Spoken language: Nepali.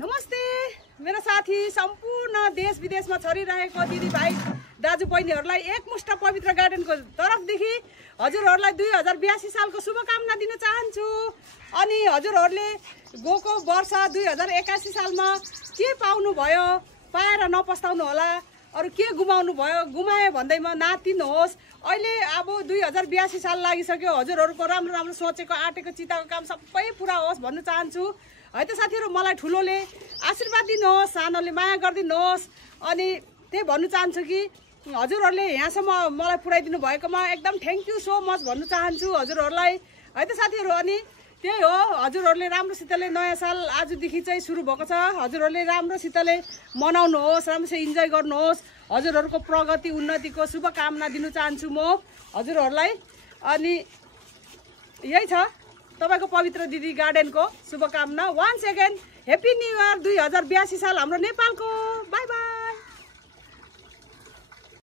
नमस्ते मेरो साथी सम्पूर्ण देश विदेशमा छरिरहेको दिदीभाइ दाजुबहिनीहरूलाई एकमुष्ट पवित्र गार्डनको तर्फदेखि हजुरहरूलाई 2082 सालको शुभकामना दिन चाहन्छु। अनि हजुरहरूले गएको वर्ष 2081 सालमा के पाउनु भयो पाएर नपस्ताउनु होला, अरु के गुमाउनु भयो गुमाए भन्दैमा नातिनुहोस्। अहिले अब 2082 साल लागिसक्यो, हजुरहरूको राम्रो राम्रो सोचेको आटेको चिताको काम सबै पुरा होस् भन्न चाहन्छु। है त साथीहरु, मलाई ठुलोले आशीर्वाद दिनुहोस्, सानोले माया गरिदिनुहोस्। अनि त्यही भन्नु चाहन्छु कि हजुरहरूले यहाँसम्म मलाई पुर्याइदिनु भएकोमा एकदम थ्याङ्क यू सो मच भन्न चाहन्छु हजुरहरूलाई। है त साथीहरु, अनि त्यही हो, हजुरहरूले राम्रोसितले नयाँ साल आजदेखि चाहिँ सुरु भएको छ। हजुरहरूले राम्रोसितले मनाउनुहोस्, राम्रोसित इन्जोय गर्नुहोस्। हजुरहरूको प्रगति उन्नतिको शुभकामना दिन चाहन्छु म हजुरहरूलाई। अनि यही छ तपाईको पवित्र दिदी गार्डनको शुभकामना। Once again happy new year 2082 साल हाम्रो नेपालको। Bye by.